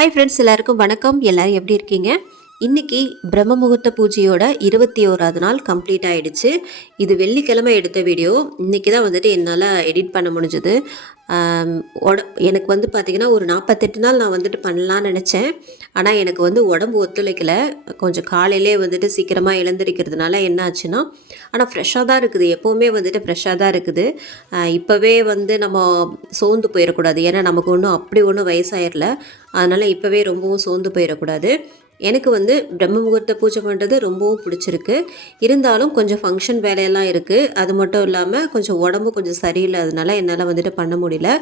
Hi friends, எல்லாருக்கும் வணக்கம். எல்லோரும் எப்படி இருக்கீங்க? இன்றைக்கி பிரம்ம முகூர்த்த பூஜையோட 21வது நாள் கம்ப்ளீட் ஆகிடுச்சு. இது வெள்ளிக்கிழமை எடுத்த வீடியோ. இன்றைக்கி தான் வந்துட்டு என்னால் எடிட் பண்ண முடிஞ்சுது. எனக்கு வந்து பார்த்திங்கன்னா ஒரு 48 நாள் நான் வந்துட்டு பண்ணலான்னு நினச்சேன். ஆனால் எனக்கு வந்து உடம்பு ஒத்துழைக்கலை. கொஞ்சம் காலையிலே வந்துட்டு சீக்கிரமாக எழுந்திருக்கிறதுனால என்ன ஆச்சுன்னா, ஆனால் ஃப்ரெஷ்ஷாக தான் இருக்குது. எப்போவுமே வந்துட்டு ஃப்ரெஷ்ஷாக தான் இருக்குது. இப்போவே வந்து நம்ம சோர்ந்து போயிடக்கூடாது. ஏன்னா நமக்கு ஒன்றும் வயசாயிரல. அதனால் இப்போவே ரொம்பவும் சோர்ந்து போயிடக்கூடாது. எனக்கு வந்து பிரம்ம முகூர்த்த பூஜை பண்ணுறது ரொம்பவும் பிடிச்சிருக்கு. இருந்தாலும் கொஞ்சம் ஃபங்க்ஷன் வேலையெல்லாம் இருக்குது. அது மட்டும் இல்லாமல் கொஞ்சம் உடம்பு கொஞ்சம் சரியில்லாததுனால என்னால் வந்துட்டு பண்ண முடியல.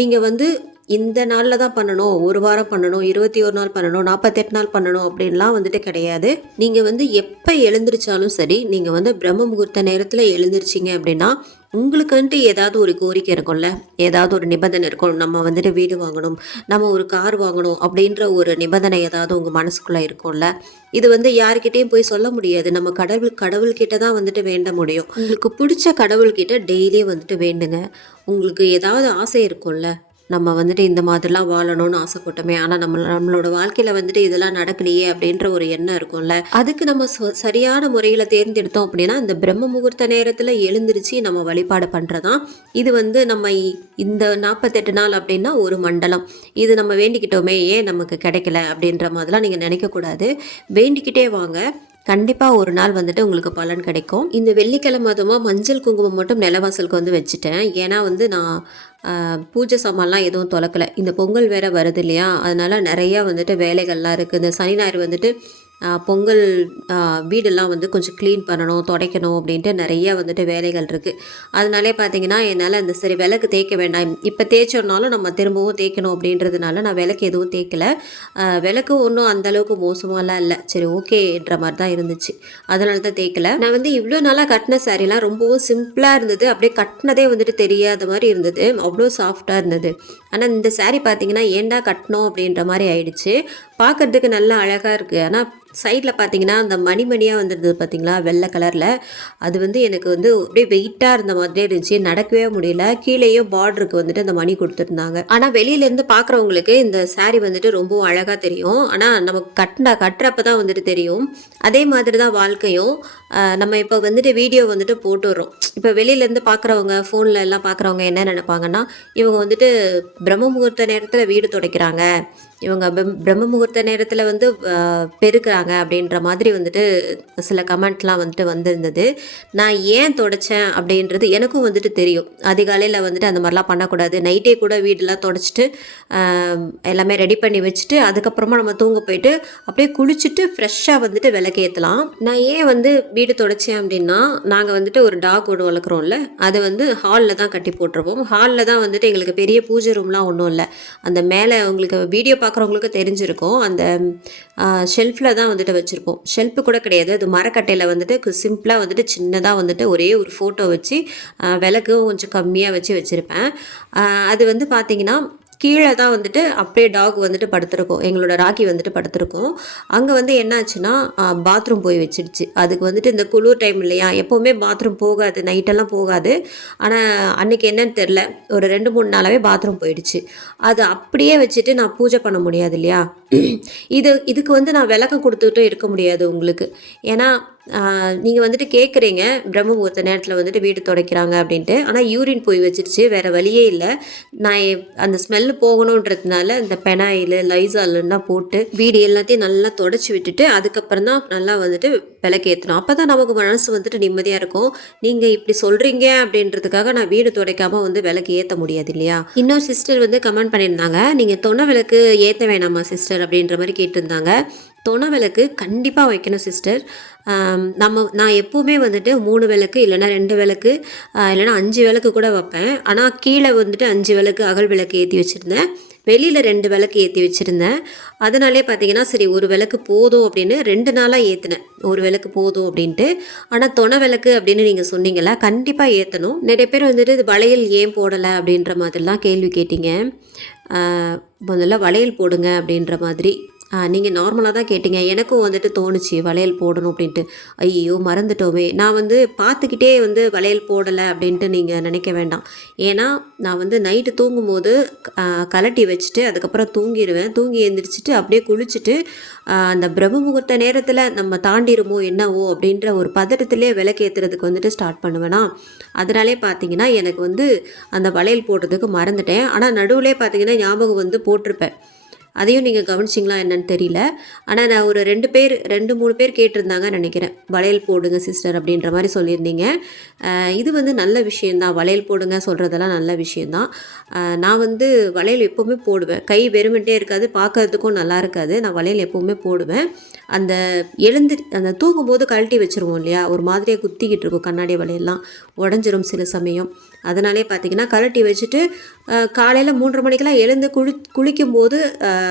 நீங்கள் வந்து இந்த நாளில் தான் பண்ணணும், ஒரு வாரம் பண்ணணும், 21 நாள் பண்ணணும், 48 நாள் பண்ணணும் அப்படின்லாம் வந்துட்டு கிடையாது. நீங்கள் வந்து எப்போ எழுந்திரிச்சாலும் சரி, நீங்கள் வந்து பிரம்ம முகூர்த்த நேரத்தில் எழுந்திரிச்சிங்க அப்படின்னா உங்களுக்குன்ட்டு ஏதாவது ஒரு கோரிக்கை இருக்கும்ல, ஏதாவது ஒரு நிபந்தனை இருக்கும். நம்ம வந்துட்டு வீடு வாங்கணும், நம்ம ஒரு கார் வாங்கணும் அப்படின்ற ஒரு நிபந்தனை ஏதாவது உங்கள் மனசுக்குள்ளே இருக்கும்ல. இது வந்து யாருக்கிட்டேயும் போய் சொல்ல முடியாது. நம்ம கடவுள்கிட்ட தான் வந்துட்டு வேண்ட முடியும். உங்களுக்கு பிடிச்ச கடவுள்கிட்ட டெய்லியும் வந்துட்டு வேண்டுங்க. உங்களுக்கு ஏதாவது ஆசை இருக்கும்ல, நம்ம வந்துட்டு இந்த மாதிரிலாம் வாழணும்னு ஆசைப்பட்டோமே, ஆனால் நம்மளோட வாழ்க்கையில் வந்துட்டு இதெல்லாம் நடக்கலையே அப்படின்ற ஒரு எண்ணம் இருக்கும்ல. அதுக்கு நம்ம சரியான முறையில் தேர்ந்தெடுத்தோம் அப்படின்னா இந்த பிரம்ம முகூர்த்த நேரத்தில் எழுந்திருச்சு நம்ம வழிபாடு பண்ணுறதான். இது வந்து நம்ம இந்த 48 நாள் அப்படின்னா ஒரு மண்டலம். இது நம்ம வேண்டிக்கிட்டோமே, ஏன் நமக்கு கிடைக்கல அப்படின்ற மாதிரிலாம் நீங்கள் நினைக்கக்கூடாது. வேண்டிக்கிட்டே வாங்க, கண்டிப்பாக ஒரு நாள் வந்துட்டு உங்களுக்கு பலன் கிடைக்கும். இந்த வெள்ளிக்கிழமை அதுவும் மஞ்சள் குங்குமம் மட்டும் நிலவாசலுக்கு வந்து வச்சுட்டேன். ஏன்னா வந்து நான் பூஜை சாமான்லாம் எதுவும் தொலைக்கலை. இந்த பொங்கல் வேறு வருது இல்லையா, அதனால் நிறையா வந்துட்டு வேலைகள்லாம் இருக்குது. இந்த சனி ஞாயிறு வந்துட்டு பொங்கல் வீடெல்லாம் வந்து கொஞ்சம் க்ளீன் பண்ணணும், துடைக்கணும் அப்படின்ட்டு நிறையா வந்துட்டு வேலைகள் இருக்குது. அதனாலே பார்த்திங்கன்னா என்னால் அந்த சரி விளக்கு தேய்க்க வேண்டாம், இப்போ தேய்ச்சோன்னாலும் நம்ம திரும்பவும் தேய்க்கணும் அப்படின்றதுனால நான் விளக்கு எதுவும் தேய்க்கலை. விளக்கு ஒன்றும் அந்தளவுக்கு மோசமாலாம் இல்லை, சரி ஓகேன்ற மாதிரி தான் இருந்துச்சு. அதனால தான் தேய்க்கலை. நான் வந்து இவ்வளோ நாளாக கட்டின சாரீலாம் ரொம்பவும் சிம்பிளாக இருந்தது. அப்படியே கட்டினதே வந்துட்டு தெரியாத மாதிரி இருந்தது, அவ்வளோ சாஃப்டாக இருந்தது. ஆனால் இந்த சாரீ பார்த்திங்கன்னா ஏண்டா கட்டணும் அப்படின்ற மாதிரி ஆயிடுச்சு. பார்க்குறதுக்கு நல்லா அழகாக இருக்குது. ஆனால் சைடில் பார்த்தீங்கன்னா அந்த மணிமணியாக வந்துருந்தது பார்த்தீங்களா, வெள்ளை கலரில். அது வந்து எனக்கு வந்து அப்படியே வெயிட்டாக இருந்த மாதிரியே இருந்துச்சு, நடக்கவே முடியல. கீழேயும் பார்டருக்கு வந்துட்டு அந்த மணி கொடுத்துருந்தாங்க. ஆனால் வெளியிலேருந்து பார்க்குறவங்களுக்கு இந்த சாரீ வந்துட்டு ரொம்பவும் அழகாக தெரியும். ஆனால் நமக்கு கட்டுறப்ப தான் வந்துட்டு தெரியும். அதே மாதிரி தான் வாழ்க்கையும். நம்ம இப்போ வந்துட்டு வீடியோ வந்துட்டு போட்டுடுறோம். இப்போ வெளியிலேருந்து பார்க்குறவங்க, ஃபோனில் எல்லாம் பார்க்குறவங்க என்ன நினைப்பாங்கன்னா, இவங்க வந்துட்டு பிரம்ம முகூர்த்த நேரத்தில் வீடு துடைக்கிறாங்க, இவங்க பிரம்ம முகூர்த்த நேரத்தில் வந்து பெருக்கிறாங்க அப்படின்ற மாதிரி வந்துட்டு சில கமெண்ட்லாம் வந்துட்டு வந்திருந்தது. நான் ஏன் தொடச்சேன் அப்படின்றது எனக்கும் வந்துட்டு தெரியும். அதிகாலையில் வந்துட்டு அந்த மாதிரிலாம் பண்ணக்கூடாது. நைட்டே கூட வீடெல்லாம் தொடச்சிட்டு எல்லாமே ரெடி பண்ணி வச்சுட்டு அதுக்கப்புறமா நம்ம தூங்க போயிட்டு அப்படியே குளிச்சுட்டு ஃப்ரெஷ்ஷாக வந்துட்டு விளக்கேற்றலாம். நான் ஏன் வந்து வீடு தொடச்சேன் அப்படின்னா, நாங்கள் வந்துட்டு ஒரு டாக் ஒன்று வளர்க்குறோம்ல, அது வந்து ஹாலில் தான் கட்டி போட்டுருவோம். ஹாலில் தான் வந்துட்டு எங்களுக்கு பெரிய பூஜை ரூம்லாம் ஒன்றும் இல்லை. அந்த மேலே உங்களுக்கு வீடியோ பார்க்குறவங்களுக்கு தெரிஞ்சிருக்கும், அந்த ஷெல்ஃபில் தான் வந்துட்டு வச்சுருப்போம். ஷெல்ஃபு கூட கிடையாது, அது மரக்கட்டையில் வந்துட்டு சிம்பிளாக வந்துட்டு சின்னதாக வந்துட்டு ஒரே ஒரு ஃபோட்டோ வச்சு விளக்கும் கொஞ்சம் கம்மியாக வச்சுருப்பேன். அது வந்து பார்த்திங்கன்னா கீழே தான் வந்துட்டு அப்படியே டாக் வந்துட்டு படுத்துருக்கோம். எங்களோட ராக்கி வந்துட்டு படுத்துருக்கோம். அங்கே வந்து என்னாச்சுன்னா பாத்ரூம் போய் வச்சிடுச்சு. அதுக்கு வந்துட்டு இந்த குளிர் டைம் இல்லையா, எப்போவுமே பாத்ரூம் போகாது, நைட்டெல்லாம் போகாது. ஆனால் அன்றைக்கி என்னன்னு தெரில, ஒரு 2-3 நாளாகவே பாத்ரூம் போயிடுச்சு. அது அப்படியே வச்சுட்டு நான் பூஜை பண்ண முடியாது இல்லையா. இதுக்கு வந்து நான் விளக்கம் கொடுத்துட்டு இருக்க முடியாது உங்களுக்கு. ஏன்னா நீங்கள் வந்துட்டு கேட்குறீங்க பிரம்ம முகூர்த்த நேரத்தில் வந்துட்டு வீடு துடைக்கிறாங்க அப்படின்ட்டு. ஆனால் யூரின் போய் வச்சிருச்சு, வேறு வழியே இல்லை. நான் அந்த ஸ்மெல்லு போகணுன்றதுனால இந்த பெனாயில் லைசால்லாம் போட்டு வீடு எல்லாத்தையும் நல்லா தொடச்சி விட்டுட்டு அதுக்கப்புறம் தான் நல்லா வந்துட்டு விளக்கேற்றணும். அப்போ தான் நமக்கு மனசு வந்துட்டு நிம்மதியாக இருக்கும். நீங்கள் இப்படி சொல்கிறீங்க அப்படின்றதுக்காக நான் வீடு துடைக்காமல் வந்து விளக்கு ஏற்ற முடியாது இல்லையா. இன்னொரு சிஸ்டர் வந்து கமெண்ட் பண்ணியிருந்தாங்க, நீங்கள் தொன்னை விளக்கு ஏற்ற வேணாமா சிஸ்டர் அப்படின்ற மாதிரி கேட்டிருந்தாங்க. தொன்னை விளக்கு கண்டிப்பாக வைக்கணும் சிஸ்டர். நான் எப்போவுமே வந்துட்டு 3 விளக்கு இல்லைனா 2 விளக்கு இல்லைனா 5 விளக்கு கூட வைப்பேன். ஆனால் கீழே வந்துட்டு 5 விளக்கு அகல் விளக்கு ஏற்றி வச்சுருந்தேன், வெளியில் 2 விளக்கு ஏற்றி வச்சுருந்தேன். அதனாலே பார்த்தீங்கன்னா சரி ஒரு விளக்கு போதும் அப்படின்னு 2 நாளாக ஏற்றினேன், ஒரு விளக்கு போதும் அப்படின்ட்டு. ஆனால் தொனை விளக்கு அப்படின்னு நீங்கள் சொன்னீங்களா, கண்டிப்பாக ஏற்றணும். நிறைய பேர் வந்துட்டு இது வளையல் ஏன் போடலை அப்படின்ற மாதிரிலாம் கேள்வி கேட்டீங்க. முதல்ல வளையல் போடுங்க அப்படின்ற மாதிரி. நீங்கள் நார்மலாக தான் கேட்டீங்க. எனக்கும் வந்துட்டு தோணுச்சு வளையல் போடணும் அப்படின்ட்டு. ஐயோ மறந்துட்டோமே! நான் வந்து பார்த்துக்கிட்டே வந்து வளையல் போடலை அப்படின்ட்டு நீங்கள் நினைக்க வேண்டாம். ஏன்னா நான் வந்து நைட்டு தூங்கும்போது கழட்டி வச்சுட்டு அதுக்கப்புறம் தூங்கிடுவேன். தூங்கி எழுந்திரிச்சிட்டு அப்படியே குளிச்சுட்டு அந்த பிரம்ம முகூர்த்த நேரத்தில் நம்ம தாண்டிருமோ என்னவோ அப்படின்ற ஒரு பதட்டத்திலே விளக்கேற்றுறதுக்கு வந்துட்டு ஸ்டார்ட் பண்ணுவேனா, அதனாலே பார்த்தீங்கன்னா எனக்கு வந்து அந்த வளையல் போடுறதுக்கு மறந்துட்டேன். ஆனால் நடுவுலே பார்த்தீங்கன்னா ஞாபகம் வந்து போட்டிருப்பேன். அதையும் நீங்கள் கவனிச்சிங்களா என்னன்னு தெரியல. ஆனால் நான் ஒரு 2 3 பேர் கேட்டிருந்தாங்கன்னு நினைக்கிறேன். வளையல் போடுங்க சிஸ்டர் அப்படின்ற மாதிரி சொல்லியிருந்தீங்க. இது வந்து நல்ல விஷயந்தான். வளையல் போடுங்க சொல்கிறதெல்லாம் நல்ல விஷயந்தான். நான் வந்து வளையல் எப்போவுமே போடுவேன். கை வெறுமட்டே இருக்காது, பார்க்கறதுக்கும் நல்லா இருக்காது. நான் வளையல் எப்போவுமே போடுவேன். அந்த அந்த தூங்கும்போது கழட்டி வச்சுருவோம் இல்லையா, ஒரு மாதிரியாக குத்திக்கிட்டு இருக்கும் கண்ணாடி வளையல்லாம், உடஞ்சிரும் சில சமயம். அதனாலே பார்த்தீங்கன்னா கழட்டி வச்சுட்டு காலையில் 3:30 மணிக்கெல்லாம் எழுந்து குளிக்கும்போது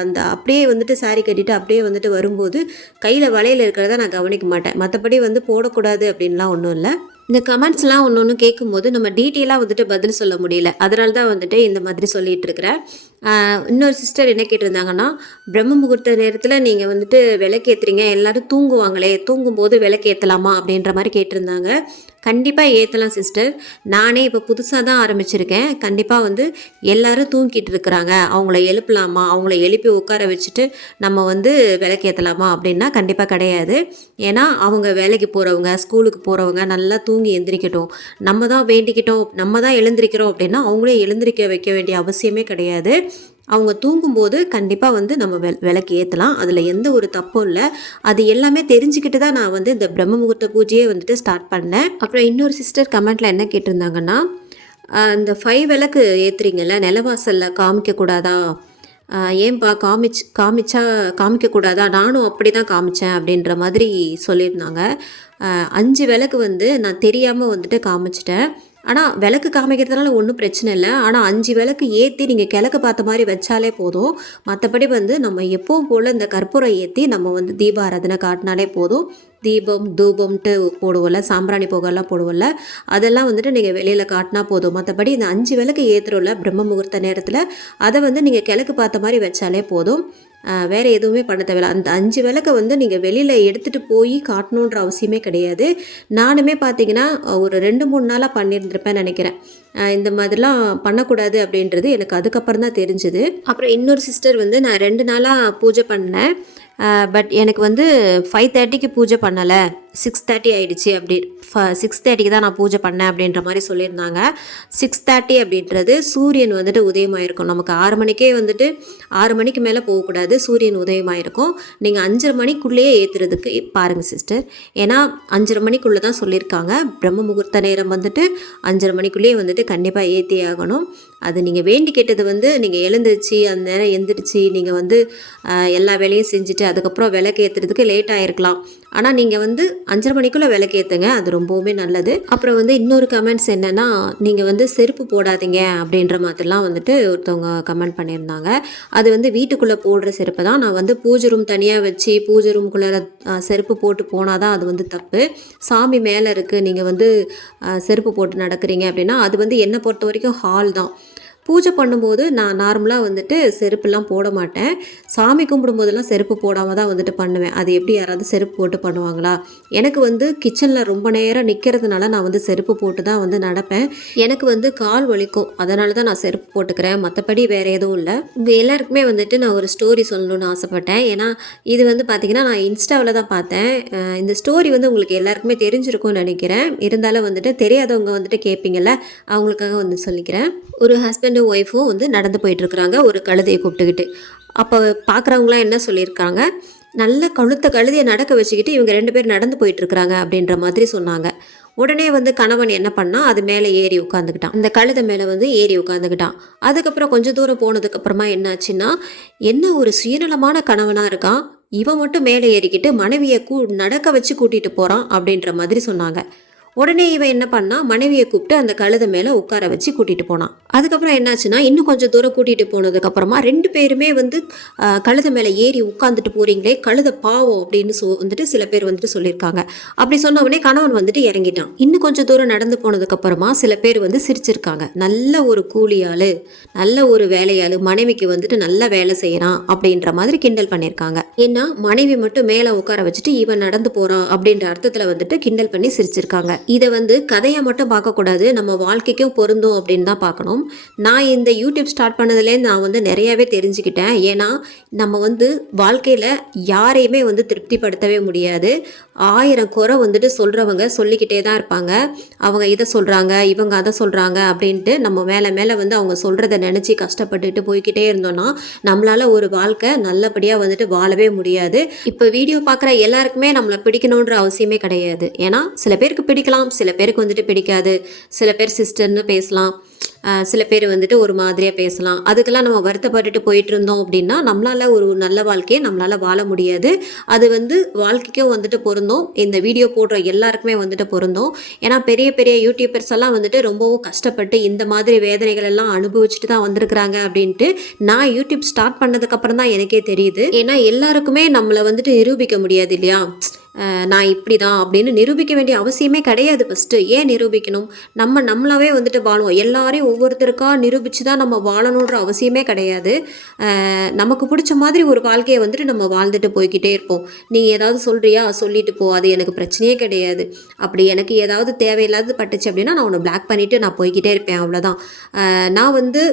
அந்த அப்படியே வந்துட்டு சாரீ கட்டிட்டு அப்படியே வந்துட்டு வரும்போது கையில் வளையல் இருக்கிறத நான் கவனிக்க மாட்டேன். மற்றபடி வந்து போடக்கூடாது அப்படின்லாம் ஒன்றும் இல்லை. இந்த கமெண்ட்ஸ்லாம் ஒன்று ஒன்று கேட்கும்போது நம்ம டீட்டெயிலாக வந்துட்டு பதில் சொல்ல முடியல. அதனால தான் வந்துட்டு இந்த மாதிரி சொல்லிகிட்டு இருக்கிறேன். இன்னொரு சிஸ்டர் என்ன கேட்டிருந்தாங்கன்னா, பிரம்ம முகூர்த்த நேரத்தில் நீங்கள் வந்துட்டு விளக்கேற்றுறீங்க, எல்லோரும் தூங்குவாங்களே, தூங்கும்போது விளக்கேற்றலாமா அப்படின்ற மாதிரி கேட்டிருந்தாங்க. கண்டிப்பாக ஏற்றலாம் சிஸ்டர். நானே இப்போ புதுசாக தான் ஆரம்பிச்சிருக்கேன். கண்டிப்பாக வந்து எல்லோரும் தூங்கிட்டு இருக்கிறாங்க, அவங்கள எழுப்பலாமா, அவங்கள எழுப்பி உட்கார வச்சுட்டு நம்ம வந்து விளக்கேற்றலாமா அப்படின்னா கண்டிப்பாக கிடையாது. ஏன்னா அவங்க வேலைக்கு போகிறவங்க, ஸ்கூலுக்கு போகிறவங்க நல்லா தூங்கி எழுந்திரிக்கட்டும். நம்ம தான் வேண்டிக்கிட்டோம், நம்ம தான் எழுந்திரிக்கிறோம் அப்படின்னா அவங்களே எழுந்திரிக்க வைக்க வேண்டிய அவசியமே கிடையாது. அவங்க தூங்கும்போது கண்டிப்பாக வந்து நம்ம விளக்கு ஏற்றலாம். அதில் எந்த ஒரு தப்பும் இல்லை. அது எல்லாமே தெரிஞ்சுக்கிட்டு தான் நான் வந்து இந்த பிரம்ம முகூர்த்த பூஜையே வந்துட்டு ஸ்டார்ட் பண்ணேன். அப்புறம் இன்னொரு சிஸ்டர் கமெண்ட்டில் என்ன கேட்டிருந்தாங்கன்னா, இந்த 5 விளக்கு ஏற்றுறீங்கல்ல, நிலவாசலில் காமிக்கக்கூடாதா, ஏன்பா காமிக்கக்கூடாதா, நானும் அப்படி தான் காமிச்சேன் அப்படின்ற மாதிரி சொல்லியிருந்தாங்க. 5 விளக்கு வந்து நான் தெரியாமல் வந்துட்டு காமிச்சிட்டேன். ஆனால் விளக்கு காமிக்கிறதுனால ஒன்றும் பிரச்சனை இல்லை. ஆனால் 5 விளக்கு ஏற்றி நீங்கள் கிழக்கு பார்த்த மாதிரி வச்சாலே போதும். மற்றபடி வந்து நம்ம எப்பவும் போல் இந்த கற்பூரம் ஏற்றி நம்ம வந்து தீபாராதனை காட்டினாலே போதும். தீபம் தூபம்ட்டு போடுவோம்ல, சாம்பிராணி புகைலாம் போடுவோம்ல, அதெல்லாம் வந்துட்டு நீங்கள் வெளியில் காட்டினா போதும். மற்றபடி இந்த 5 விளக்கு ஏற்றுறோம்ல பிரம்ம முகூர்த்த நேரத்தில், அதை வந்து நீங்கள் கிழக்கு பார்த்த மாதிரி வச்சாலே போதும். வேறு எதுவுமே பண்ண தேவையில்ல. அந்த 5 விளக்கை வந்து நீங்கள் வெளியில் எடுத்துகிட்டு போய் காட்டணுன்ற அவசியமே கிடையாது. நானுமே பார்த்தீங்கன்னா ஒரு 2 3 நாளாக பண்ணியிருந்திருப்பேன் நினைக்கிறேன். இந்த மாதிரிலாம் பண்ணக்கூடாது அப்படின்றது எனக்கு அதுக்கப்புறம் தான் தெரிஞ்சுது. அப்புறம் இன்னொரு சிஸ்டர் வந்து நான் 2 நாளாக பூஜை பண்ணேன். பட் எனக்கு வந்து 5:30க்கு பூஜை பண்ணலை, 6:30 ஆகிடுச்சு. அப்படி 6:30க்கு தான் நான் பூஜை பண்ணேன் அப்படின்ற மாதிரி சொல்லியிருந்தாங்க. 6:30 அப்படின்றது சூரியன் வந்துட்டு உதயமாயிருக்கும். நமக்கு 6 மணிக்கே வந்துட்டு 6 மணிக்கு மேலே போகக்கூடாது, சூரியன் உதயமாயிருக்கும். நீங்கள் 5:30 மணிக்குள்ளேயே ஏற்றுறதுக்கு பாருங்கள் சிஸ்டர். ஏன்னா 5:30 மணிக்குள்ளே தான் சொல்லியிருக்காங்க. பிரம்ம முகூர்த்த நேரம் வந்துட்டு 5:30 மணிக்குள்ளேயே வந்துட்டு கண்டிப்பாக ஏற்றி ஆகணும். அது நீங்கள் வேண்டி கேட்டது வந்து நீங்கள் எழுந்திரிச்சு அந்த நேரம் எழுந்திரிச்சு நீங்கள் வந்து எல்லா வேலையும் செஞ்சுட்டு அதுக்கப்புறம் விளக்கு ஏற்றுறதுக்கு லேட் ஆகிருக்கலாம். ஆனால் நீங்கள் வந்து 5:30 மணிக்குள்ளே விளக்கு ஏற்றுங்க, அது ரொம்பவுமே நல்லது. அப்புறம் வந்து இன்னொரு கமெண்ட்ஸ் என்னென்னா, நீங்கள் வந்து செருப்பு போடாதீங்க அப்படின்ற மாதிரிலாம் வந்துட்டு ஒருத்தவங்க கமெண்ட் பண்ணியிருந்தாங்க. அது வந்து வீட்டுக்குள்ளே போடுற செருப்பு தான். நான் வந்து பூஜை ரூம் தனியாக வச்சு பூஜை ரூம்குள்ளே செருப்பு போட்டு போனால் தான் அது வந்து தப்பு. சாமி மேலே இருக்குது, நீங்கள் வந்து செருப்பு போட்டு நடக்கிறீங்க அப்படின்னா அது வந்து என்னை பொறுத்த வரைக்கும் ஹால் தான். பூஜை பண்ணும்போது நான் நார்மலாக வந்துட்டு செருப்புலாம் போட மாட்டேன். சாமி கும்பிடும்போதெல்லாம் செருப்பு போடாமல் தான் வந்துட்டு பண்ணுவேன். அது எப்படி யாராவது செருப்பு போட்டு பண்ணுவாங்களா? எனக்கு வந்து கிச்சனில் ரொம்ப நேரம் நிற்கிறதுனால நான் வந்து செருப்பு போட்டு தான் வந்து நடப்பேன். எனக்கு வந்து கால் வலிக்கும், அதனால தான் நான் செருப்பு போட்டுக்கிறேன். மற்றபடி வேறு எதுவும் இல்லை. உங்கள் எல்லாருக்குமே வந்துட்டு நான் ஒரு ஸ்டோரி சொல்லணும்னு ஆசைப்பட்டேன். ஏன்னா இது வந்து பார்த்திங்கன்னா நான் இன்ஸ்டாவில் தான் பார்த்தேன். இந்த ஸ்டோரி வந்து உங்களுக்கு எல்லாருக்குமே தெரிஞ்சிருக்கும்னு நினைக்கிறேன். இருந்தாலும் வந்துட்டு தெரியாதவங்க வந்துட்டு கேட்பீங்கள்ல, அவங்களுக்காக வந்து சொல்லிக்கிறேன். ஒரு ஹஸ்பண்டும் ஒய்ஃபும் வந்து நடந்து போயிட்டுருக்குறாங்க ஒரு கழுதையை கூப்பிட்டுக்கிட்டு. அப்போ பார்க்குறவங்களாம் என்ன சொல்லியிருக்காங்க, நல்ல கழுதையை நடக்க வச்சுக்கிட்டு இவங்க 2 பேர் நடந்து போயிட்டுருக்குறாங்க அப்படின்ற மாதிரி சொன்னாங்க. உடனே வந்து கணவன் என்ன பண்ணால் அது மேலே ஏறி உட்காந்துக்கிட்டான். அந்த கழுதை மேலே வந்து ஏறி உட்காந்துக்கிட்டான். அதுக்கப்புறம் கொஞ்சம் தூரம் போனதுக்கப்புறமா என்னாச்சுன்னா, என்ன ஒரு சுயநலமான கணவனாக இருக்கான், இவன் மட்டும் மேலே ஏறிக்கிட்டு மனைவியை நடக்க வச்சு கூட்டிகிட்டு போகிறான் அப்படின்ற மாதிரி சொன்னாங்க. உடனே இவன் என்ன பண்ணா, மனைவியை கூப்பிட்டு அந்த கழுதை மேலே உட்கார வச்சு கூட்டிகிட்டு போனான். அதுக்கப்புறம் என்னாச்சுன்னா, இன்னும் கொஞ்சம் தூரம் கூட்டிகிட்டு போனதுக்கப்புறமா 2 பேருமே வந்து கழுதை மேலே ஏறி உட்காந்துட்டு போகிறீங்களே, கழுதை பாவம் அப்படின்னு வந்துட்டு சில பேர் வந்துட்டு சொல்லியிருக்காங்க. அப்படி சொன்ன உடனே கணவன் வந்துட்டு இறங்கிட்டான். இன்னும் கொஞ்சம் தூரம் நடந்து போனதுக்கப்புறமா சில பேர் வந்து சிரிச்சிருக்காங்க. நல்ல ஒரு கூலியாள், நல்ல ஒரு வேலையாள், மனைவிக்கு வந்துட்டு நல்ல வேலை செய்கிறான் அப்படின்ற மாதிரி கிண்டல் பண்ணியிருக்காங்க. ஏன்னா மனைவி மட்டும் மேலே உட்கார வச்சுட்டு இவன் நடந்து போகிறான் அப்படின்ற அர்த்தத்தில் வந்துட்டு கிண்டல் பண்ணி சிரிச்சிருக்காங்க. இதை வந்து கதையை மட்டும் பார்க்கக்கூடாது, நம்ம வாழ்க்கைக்கும் பொருந்தும் அப்படின்னு தான் பார்க்கணும். நான் இந்த யூடியூப் ஸ்டார்ட் பண்ணதுலேருந்து நான் வந்து நிறையாவே தெரிஞ்சுக்கிட்டேன். ஏன்னா நம்ம வந்து வாழ்க்கையில் யாரையுமே வந்து திருப்திப்படுத்தவே முடியாது. 1000 குறை வந்துட்டு சொல்கிறவங்க சொல்லிக்கிட்டே தான் இருப்பாங்க. அவங்க இதை சொல்கிறாங்க, இவங்க அதை சொல்கிறாங்க அப்படின்ட்டு நம்ம மேலே மேலே வந்து அவங்க சொல்கிறத நினச்சி கஷ்டப்பட்டுட்டு போய்கிட்டே இருந்தோன்னா நம்மளால் ஒரு வாழ்க்கை நல்லபடியாக வந்துட்டு வாழவே முடியாது. இப்போ வீடியோ பார்க்குற எல்லாருக்குமே நம்மளை பிடிக்கணுன்ற அவசியமே கிடையாது. ஏன்னா சில பேருக்கு பிடிக்கலாம், சில பேருக்கு வந்துட்டு பிடிக்காது. சில பேர் சிஸ்டர்னு பேசலாம், சில பேர் வந்துட்டு ஒரு மாதிரியாக பேசலாம். அதுக்கெல்லாம் நம்ம வருத்தப்பட்டுட்டு போயிட்டு இருந்தோம் அப்படின்னா நம்மளால் ஒரு நல்ல வாழ்க்கையை நம்மளால் வாழ முடியாது. அது வந்து வாழ்க்கைக்கும் வந்துட்டு பொருந்தும், இந்த வீடியோ போடுற எல்லாருக்குமே வந்துட்டு பொருந்தும். ஏன்னா பெரிய பெரிய யூடியூபர்ஸ் எல்லாம் வந்துட்டு ரொம்பவும் கஷ்டப்பட்டு இந்த மாதிரி வேதனைகள் எல்லாம் அனுபவிச்சுட்டு தான் வந்திருக்கிறாங்க அப்படின்ட்டு நான் யூடியூப் ஸ்டார்ட் பண்ணதுக்கப்புறம் தான் எனக்கே தெரியுது. ஏன்னா எல்லாருக்குமே நம்மளை வந்துட்டு நிரூபிக்க முடியாது இல்லையா? நான் இப்படி தான் அப்படின்னு நிரூபிக்க வேண்டிய அவசியமே கிடையாது. ஃபஸ்ட்டு ஏன் நிரூபிக்கணும்? நம்மளாவே வந்துட்டு வாழுவோம். எல்லாரையும் ஒவ்வொருத்தருக்கா நிரூபித்து தான் நம்ம வாழணுன்ற அவசியமே கிடையாது. நமக்கு பிடிச்ச மாதிரி ஒரு வாழ்க்கையை வந்துட்டு நம்ம வாழ்ந்துட்டு போய்கிட்டே இருப்போம். நீ ஏதாவது சொல்கிறியா, சொல்லிட்டு போ, அது எனக்கு பிரச்சனையே கிடையாது. அப்படி எனக்கு ஏதாவது தேவையில்லாத பட்டுச்சு அப்படின்னா நான் உன்னை பிளாக் பண்ணிவிட்டு நான் போய்கிட்டே இருப்பேன், அவ்வளோதான். நான் வந்து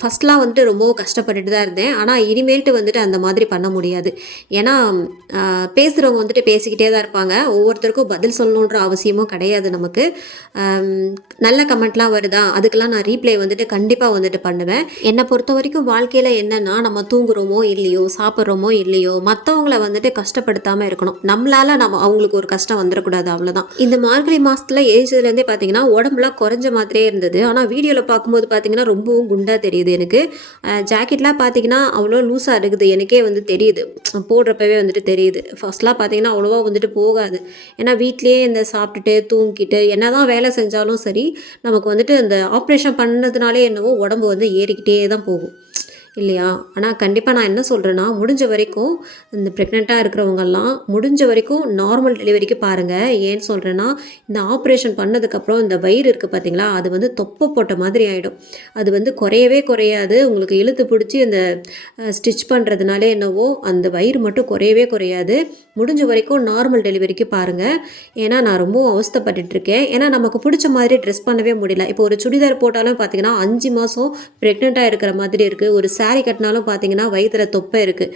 ஃபஸ்ட்லாம் வந்துட்டு ரொம்பவும் கஷ்டப்பட்டுட்டு தான் இருந்தேன். ஆனால் இனிமேல்ட்டு வந்துட்டு அந்த மாதிரி பண்ண முடியாது. ஏன்னா பேசுகிறவங்க வந்துட்டு பேசிக்கிட்டே தான் இருப்பாங்க. ஒவ்வொருத்தருக்கும் பதில் சொல்லணுன்ற அவசியமும் கிடையாது நமக்கு. நல்ல கமெண்ட்லாம் வருதா, அதுக்கெல்லாம் நான் ரீப்ளை வந்துட்டு கண்டிப்பாக வந்துட்டு பண்ணுவேன். என்னை பொறுத்த வரைக்கும் வாழ்க்கையில் என்னென்னா, நம்ம தூங்குகிறோமோ இல்லையோ, சாப்பிட்றோமோ இல்லையோ, மற்றவங்கள வந்துட்டு கஷ்டப்படுத்தாமல் இருக்கணும். நம்மளால் அவங்களுக்கு ஒரு கஷ்டம் வந்துடக்கூடாது, அவ்வளோதான். இந்த மார்கழி மாதத்தில் ஏஜ்லேருந்தே பார்த்தீங்கன்னா உடம்புலாம் குறைஞ்ச மாதிரியே இருந்தது. ஆனால் வீடியோவில் பார்க்கும்போது பார்த்தீங்கன்னா ரொம்பவும் குண்டாக தெரியுது எனக்கு. ஜாக்கெட்லாம் பார்த்தீங்கன்னா அவ்வளோ லூஸாக இருக்குது, எனக்கே வந்து தெரியுது, போடுறப்பவே வந்துட்டு தெரியுது. ஃபர்ஸ்ட்லாம் பார்த்தீங்கன்னா அவ்வளோவா வந்துட்டு போகாது. ஏன்னா வீட்லேயே இந்த சாப்பிட்டுட்டு தூங்கிட்டு என்ன தான் வேலை செஞ்சாலும் சரி, நமக்கு வந்துட்டு அந்த ஆப்ரேஷன் பண்ணதுனாலே என்னவோ உடம்பு வந்து ஏறிக்கிட்டே தான் போகும் இல்லையா? ஆனால் கண்டிப்பாக நான் என்ன சொல்கிறேன்னா, முடிஞ்ச வரைக்கும் இந்த ப்ரெக்னெண்ட்டாக இருக்கிறவங்கெல்லாம் முடிஞ்ச வரைக்கும் நார்மல் டெலிவரிக்கு பாருங்கள். ஏன்னு சொல்கிறேன்னா, இந்த ஆப்ரேஷன் பண்ணதுக்கப்புறம் இந்த வயிறு இருக்குது பார்த்தீங்களா, அது வந்து தொப்பை போட்ட மாதிரி ஆகிடும். அது வந்து குறையவே குறையாது. உங்களுக்கு இழுத்து பிடிச்சி அந்த ஸ்டிச் பண்ணுறதுனாலே என்னவோ அந்த வயிறு மட்டும் குறையவே குறையாது. முடிஞ்ச வரைக்கும் நார்மல் டெலிவரிக்கு பாருங்கள். ஏன்னா நான் ரொம்பவும் அவஸ்தைப்பட்டுட்ருக்கேன். ஏன்னா நமக்கு பிடிச்ச மாதிரி ட்ரெஸ் பண்ணவே முடியல. இப்போ ஒரு சுடிதார் போட்டாலும் பார்த்தீங்கன்னா 5 மாதம் ப்ரெக்னெண்ட்டாக இருக்கிற மாதிரி இருக்குது. ஒரு சாரி கட்டினாலும் பார்த்தீங்கன்னா வயிற்றுல தொப்பை இருக்குது,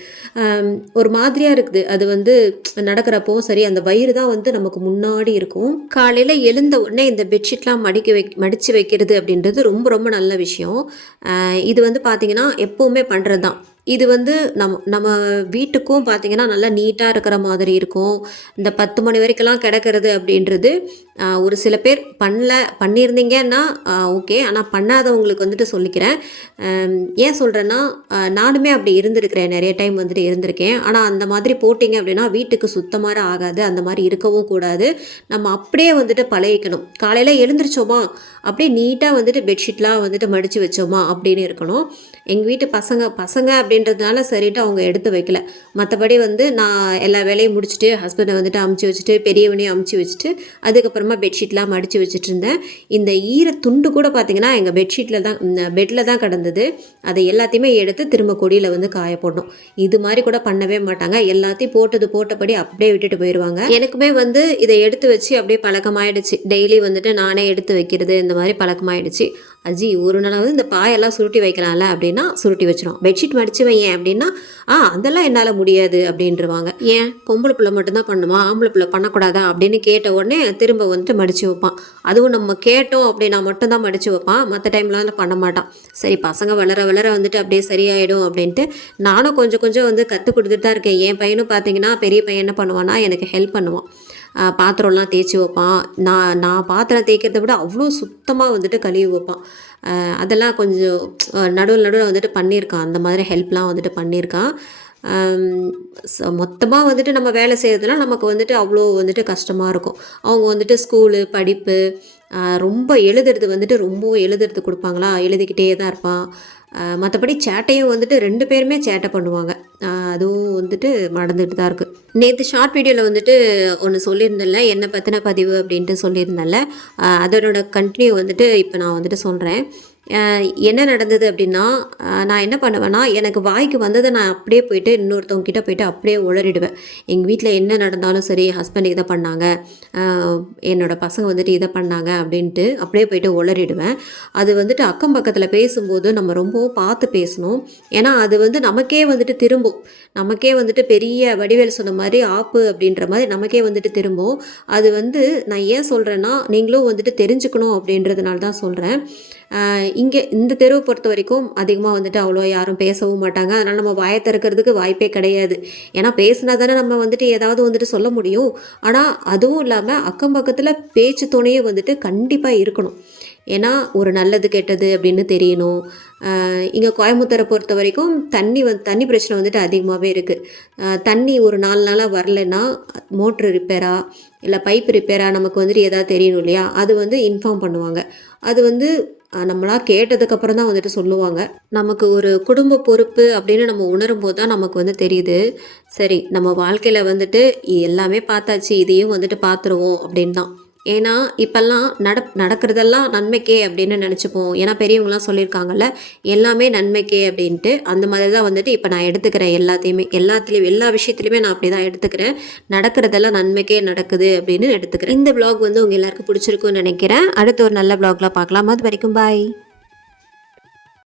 ஒரு மாதிரியாக இருக்குது. அது வந்து நடக்கிறப்போ சரி, அந்த வயிறு தான் வந்து நமக்கு முன்னாடி இருக்கும். காலையில் எழுந்த உடனே இந்த பெட்ஷீட்லாம் மடித்து வைக்கிறது அப்படின்றது ரொம்ப ரொம்ப நல்ல விஷயம். இது வந்து பார்த்திங்கன்னா எப்போவுமே பண்ணுறது தான். இது வந்து நம்ம வீட்டுக்கும் பார்த்திங்கன்னா நல்லா நீட்டாக இருக்கிற மாதிரி இருக்கும். இந்த 10 மணி வரைக்கும்லாம் கிடக்கிறது அப்படின்றது ஒரு சில பேர் பண்ணியிருந்தீங்கன்னா ஓகே. ஆனால் பண்ணாதவங்களுக்கு வந்துட்டு சொல்லிக்கிறேன். ஏன் சொல்கிறேன்னா, நானுமே அப்படி இருந்திருக்கிறேன், நிறைய டைம் வந்துட்டு இருந்திருக்கேன். ஆனால் அந்த மாதிரி போட்டிங்க அப்படின்னா வீட்டுக்கு சுத்தமாக ஆகாது, அந்த மாதிரி இருக்கவும் கூடாது. நம்ம அப்படியே வந்துட்டு பழகிக்கணும். காலையில் எழுந்திரிச்சோமா அப்படியே நீட்டாக வந்துட்டு பெட்ஷீட்லாம் வந்துட்டு மடித்து வச்சோமா அப்படின்னு இருக்கணும். எங்கள் வீட்டு பசங்க அப்படின்றதுனால சரிட்டு அவங்க எடுத்து வைக்கல. மற்றபடி வந்து நான் எல்லா வேலையும் முடிச்சுட்டு ஹஸ்பண்டை வந்துட்டு அமுச்சு வச்சுட்டு பெரியவனையும் அமுச்சு வச்சுட்டு அதுக்கப்புறமா பெட்ஷீட்லாம் மடித்து வச்சுட்டு இருந்தேன். இந்த ஈர துண்டு கூட பார்த்திங்கன்னா எங்கள் பெட்டில் தான் கிடந்தது. அதை எல்லாத்தையுமே எடுத்து திரும்ப கொடியில் வந்து காய போடணும். இது மாதிரி கூட பண்ணவே மாட்டாங்க. எல்லாத்தையும் போட்டபடி அப்படியே விட்டுட்டு போயிடுவாங்க. எனக்குமே வந்து இதை எடுத்து வச்சு அப்படியே பழக்கமாயிடுச்சு. டெய்லி வந்துட்டு நானே எடுத்து வைக்கிறது இந்த மாதிரி பழக்கமாயிடுச்சு. அஜி ஒரு நாளாவது இந்த பாயெல்லாம் சுருட்டி வைக்கலாம்ல அப்படின்னா சுருட்டி வச்சிடும். பெட்ஷீட் மடித்து வையேன் அப்படின்னா அதெல்லாம் என்னால் முடியாது அப்படின்றவாங்க. ஏன் பொம்பளை பிள்ளை மட்டும்தான் பண்ணுமா, ஆம்பளை பிள்ளை பண்ணக்கூடாதா அப்படின்னு கேட்ட உடனே திரும்ப வந்துட்டு மடித்து வைப்பான். அதுவும் நம்ம கேட்டோம் அப்படின்னா மட்டும்தான் மடித்து வைப்பான், மற்ற டைம்லாம் பண்ண மாட்டான். சரி பசங்க வளர வந்துட்டு அப்படியே சரியாயிடும் அப்படின்ட்டு நானும் கொஞ்சம் வந்து கற்றுக் கொடுத்துட்டு தான் இருக்கேன். என் பையனும் பார்த்தீங்கன்னா பெரிய பையன் என்ன பண்ணுவான்னா எனக்கு ஹெல்ப் பண்ணுவான். பாத்திரம்லாம் தேய்ச்சி வைப்பான். நான் பாத்திரம் தேய்க்கிறத விட அவ்வளோ சுத்தமாக வந்துட்டு கழுவி வைப்பான். அதெல்லாம் கொஞ்சம் நடுவில் வந்துட்டு பண்ணியிருக்கான். அந்த மாதிரி ஹெல்ப்லாம் வந்துட்டு பண்ணியிருக்கான். மொத்தமாக வந்துட்டு நம்ம வேலை செய்கிறதுலாம் நமக்கு வந்துட்டு அவ்வளோ வந்துட்டு கஷ்டமாக இருக்கும். அவங்க வந்துட்டு ஸ்கூலு, படிப்பு, ரொம்ப எழுதுறது வந்துட்டு ரொம்பவும் எழுதுறது கொடுப்பாங்களா, எழுதிக்கிட்டே தான் இருப்பான். மற்றபடி சேட்டையும் வந்துட்டு 2 பேருமே சேட்டை பண்ணுவாங்க. அதுவும் வந்துட்டு நடந்துட்டு தான் இருக்குது. நேற்று ஷார்ட் வீடியோவில் வந்துட்டு ஒன்று சொல்லியிருந்தேன்ல, என்னை பற்றின பதிவு அப்படின்ட்டு சொல்லியிருந்தேன்ல, அதனோட கண்டினியூ வந்துட்டு இப்போ நான் வந்துட்டு சொல்கிறேன். என்ன நடந்தது அப்படின்னா, நான் என்ன பண்ணுவேன்னா, எனக்கு வாய்க்கு வந்ததை நான் அப்படியே போயிட்டு இன்னொருத்தவங்க கிட்ட போயிட்டு அப்படியே உளறிடுவேன். எங்கள் வீட்டில் என்ன நடந்தாலும் சரி, ஹஸ்பண்ட் இதை பண்ணாங்க, என்னோடய பசங்க வந்துட்டு இதை பண்ணாங்க அப்படின்ட்டு அப்படியே போயிட்டு உளறிடுவேன். அது வந்துட்டு அக்கம் பக்கத்தில் பேசும்போது நம்ம ரொம்பவும் பார்த்து பேசணும். ஏன்னா அது வந்து நமக்கே வந்துட்டு திரும்பும். நமக்கே வந்துட்டு பெரிய வடிவேல் சொன்ன மாதிரி ஆப்பு அப்படின்ற மாதிரி நமக்கே வந்துட்டு திரும்பும். அது வந்து நான் ஏன் சொல்கிறேன்னா, நீங்களும் வந்துட்டு தெரிஞ்சுக்கணும் அப்படின்றதுனால தான் சொல்கிறேன். இங்கே இந்த தெருவை பொறுத்த வரைக்கும் அதிகமாக வந்துட்டு அவ்வளோ யாரும் பேசவும் மாட்டாங்க. அதனால் நம்ம வாயை திறக்கிறதுக்கு வாய்ப்பே கிடையாது. ஏன்னா பேசினா தானே நம்ம வந்துட்டு ஏதாவது வந்துட்டு சொல்ல முடியும். ஆனால் அதுவும் இல்லாமல் அக்கம் பக்கத்தில் பேச்சு துணையே வந்துட்டு கண்டிப்பாக இருக்கணும். ஏன்னா ஒரு நல்லது கெட்டது அப்படின்னு தெரியணும். இங்கே கோயம்புத்தூரை பொறுத்த வரைக்கும் தண்ணி பிரச்சனை வந்துட்டு அதிகமாகவே இருக்குது. தண்ணி ஒரு 4 நாளாக வரலைன்னா மோட்ரு ரிப்பேரா இல்லை பைப் ரிப்பேரா நமக்கு வந்துட்டு எதாவது தெரியணும் இல்லையா, அது வந்து இன்ஃபார்ம் பண்ணுவாங்க. அது வந்து நம்மளா கேட்டதுக்கப்புறம் தான் வந்துட்டு சொல்லுவாங்க. நமக்கு ஒரு குடும்ப பொறுப்பு அப்படின்னு நம்ம உணரும் போது தான் நமக்கு வந்து தெரியுது, சரி நம்ம வாழ்க்கையில் வந்துட்டு எல்லாமே பார்த்தாச்சு, இதையும் வந்துட்டு பார்த்துருவோம் அப்படின்னு தான். ஏன்னா இப்போல்லாம் நடக்கிறதெல்லாம் நன்மைக்கே அப்படின்னு நினச்சிப்போம். ஏன்னா பெரியவங்களாம் சொல்லியிருக்காங்கல்ல, எல்லாமே நன்மைக்கே அப்படின்ட்டு. அந்த மாதிரி தான் வந்துட்டு இப்போ நான் எடுத்துக்கிறேன் எல்லாத்துலேயும் எல்லா விஷயத்துலையுமே நான் அப்படி தான் எடுத்துக்கிறேன். நடக்கிறதெல்லாம் நன்மைக்கே நடக்குது அப்படின்னு எடுத்துக்கிறேன். இந்த விளாக் வந்து உங்கள் எல்லாருக்கும் பிடிச்சிருக்குன்னு நினைக்கிறேன். அடுத்து ஒரு நல்ல விளாக்லாம் பார்க்கலாம். அது வரைக்கும் பாய்.